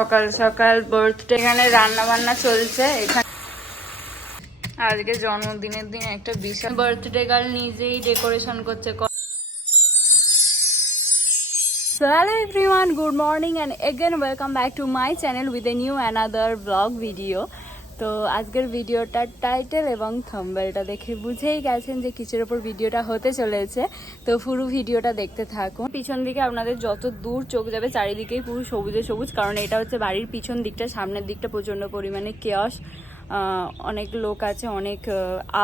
সকাল সকাল বার্থডে, এখানে রান্না বান্না চলছে। এখানে আজকে জন্মদিনের দিন একটা বিশাল বার্থডে গার্ল নিজেই ডেকোরেশন করছে। So hello everyone, good morning and again welcome back to my channel with a new another vlog video. তো আজকের ভিডিওটার টাইটেল এবং থাম্বনেলটা দেখে বুঝেই গেছেন যে কিসের ওপর ভিডিওটা হতে চলেছে। তো পুরো ভিডিওটা দেখতে থাকুন। পিছন দিকে আপনাদের যত দূর চোখ যাবে চারিদিকেই পুরো সবুজে সবুজ, কারণ এটা হচ্ছে বাড়ির পিছন দিকটা। সামনের দিকটা প্রচণ্ড পরিমাণে কেয়স, অনেক লোক আছে, অনেক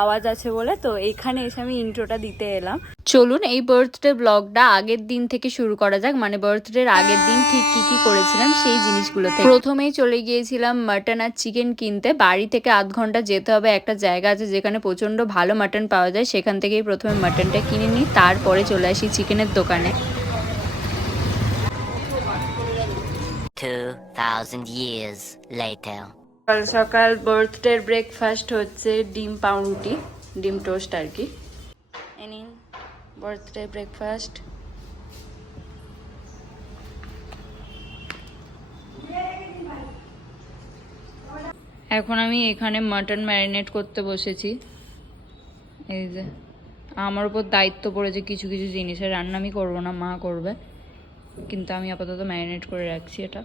আওয়াজ আছে বলে তো এইখানে এসে আমি ইন্ট্রোটা দিতে এলাম। চলুন এই বার্থডে ব্লগটা আগের দিন থেকে শুরু করা যাক, মানে বার্থডের আগের দিন ঠিক কি কি করেছিলাম সেই জিনিসগুলো থেকে। প্রথমেই চলে গিয়েছিলাম মাটন আর চিকেন কিনতে। বাড়ি থেকে আধ ঘন্টা যেতে হবে, একটা জায়গা আছে যেখানে প্রচন্ড ভালো মাটন পাওয়া যায়, সেখান থেকেই প্রথমে মাটনটা কিনে নিই, তারপরে চলে আসি চিকেনের দোকানে। 2000 years later. সকাল সকাল বার্থডে ব্রেকফাস্ট হচ্ছে ডিম পাউরুটি, ডিম টোস্ট আর কি। Any birthday breakfast. এখন আমি এখানে মাটন ম্যারিনেট করতে বসেছি। এই যে আমার উপর দায়িত্ব পড়েছে কিছু কিছু জিনিসের, রান্না আমি করবো না, মা করবে, কিন্তু আমি আপাতত ম্যারিনেট করে রাখছি এটা।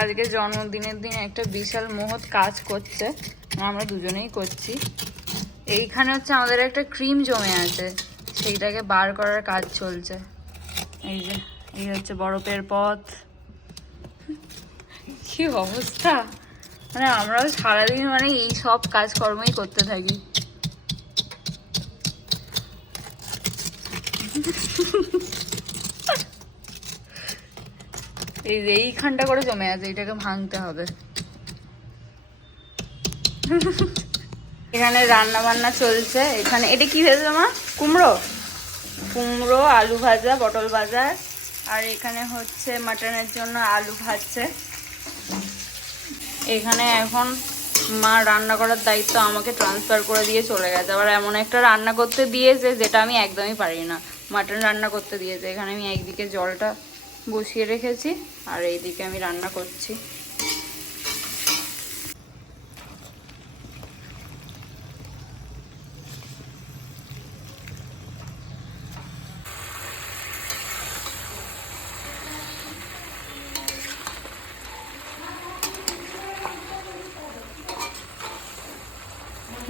আজকে জন্মদিনের দিন একটা বিশাল মহৎ কাজ করছে, আমরা দুজনেই করছি। এইখানে হচ্ছে আমাদের একটা ক্রিম জমে আছে, সেইটাকে বার করার কাজ চলছে। এই যে এই হচ্ছে বরফের পথ। কি অবস্থা, মানে আমরাও সারাদিন মানে এই সব কাজকর্মই করতে থাকি। এই যে এইখানটা করে জমে আছে, এটাকে ভাঙতে হবে। এখানে রান্না বান্না চলছে। এখানে এটা কি হয়েছে মা? কুমড়ো, কুমড়ো, আলু ভাজা, পটল ভাজা, আর এখানে হচ্ছে মাটনের জন্য আলু ভাজছে। এখানে এখন মা রান্না করার দায়িত্ব আমাকে ট্রান্সফার করে দিয়ে চলে গেছে। আবার এমন একটা রান্না করতে দিয়েছে যেটা আমি একদমই পারি না, মাটন রান্না করতে দিয়েছে। এখানে আমি একদিকে জলটা বসিয়ে রেখেছি আর এইদিকে আমি রান্না করছি।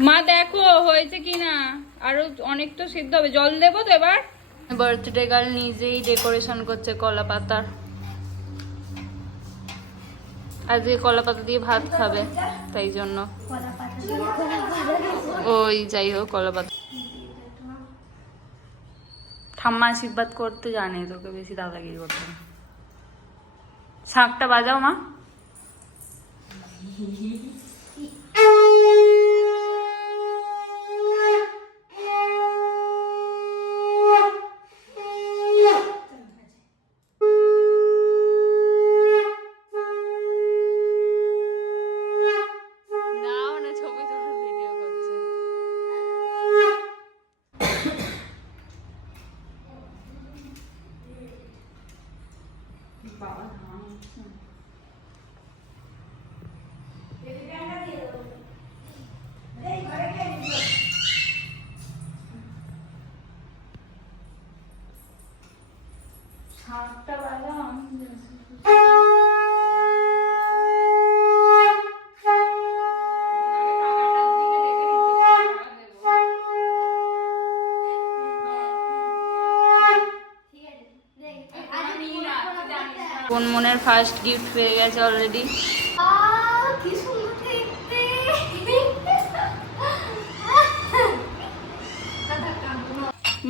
মা দেখো হয়েছে কিনা, আরো অনেক তো সিদ্ধ হবে, জল দেবো তো এবার। বার্থডে গার্ল নিজেই ডেকোরেশন করছে কলা পাতার। আজকে কলা পাতা দিয়ে ভাত খাবে, তাই জন্য। ওই যাই হোক, কলা পাতা। ঠাম্মা আশীর্বাদ করতে জানে, তোকে বেশি দাদাগিরি করতে না। শাকটা বাজাও মা। শাকটা বাজাও। কোন মনের ফার্স্ট গিফট পেয়ে গেছে অলরেডি।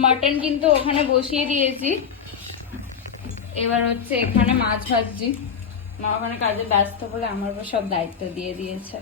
মাটন কিন্তু ওখানে বসিয়ে দিয়েছি, এবার হচ্ছে এখানে মাছ ভাজছি। মা ওখানে কাজে ব্যস্ত বলে আমার উপর সব দায়িত্ব দিয়ে দিয়েছে।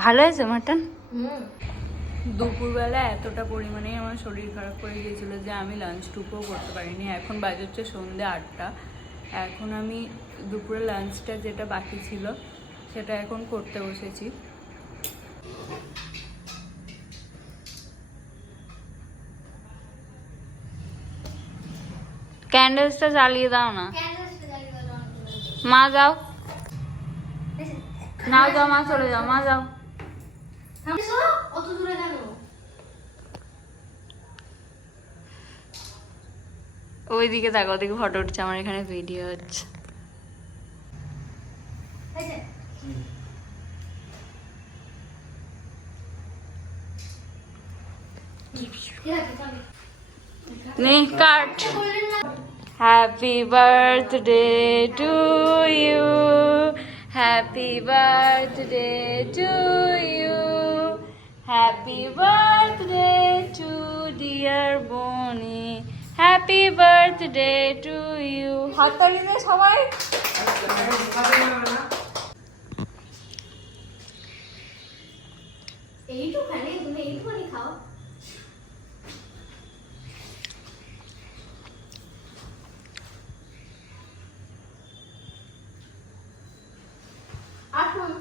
ভালো হয়েছে মাটন? হুম। দুপুরবেলা এতটা পরিমাণে আমার শরীর খারাপ করে গিয়েছিল যে আমি লাঞ্চটুকুও করতে পারিনি। এখন বাজে হচ্ছে সন্ধ্যে 8টা। এখন আমি দুপুরে লাঞ্চটা যেটা বাকি ছিল সেটা এখন করতে বসেছি। ক্যান্ডেলসটা জ্বালিয়ে দাও না। মা যাও, না যাও, মা চলে যাও, মা যাও। অত দূরে কেন? ওইদিকে দেখো, ওদিকে ফটো উঠছে, আমার এখানে ভিডিও হচ্ছে। নে কাট। Happy birthday to you, happy birthday to you, happy birthday to dear Boni, happy birthday to you. হাততালি দে সবাই। এইটুখানি, তুমি এইটুখানি খাও। আসুন।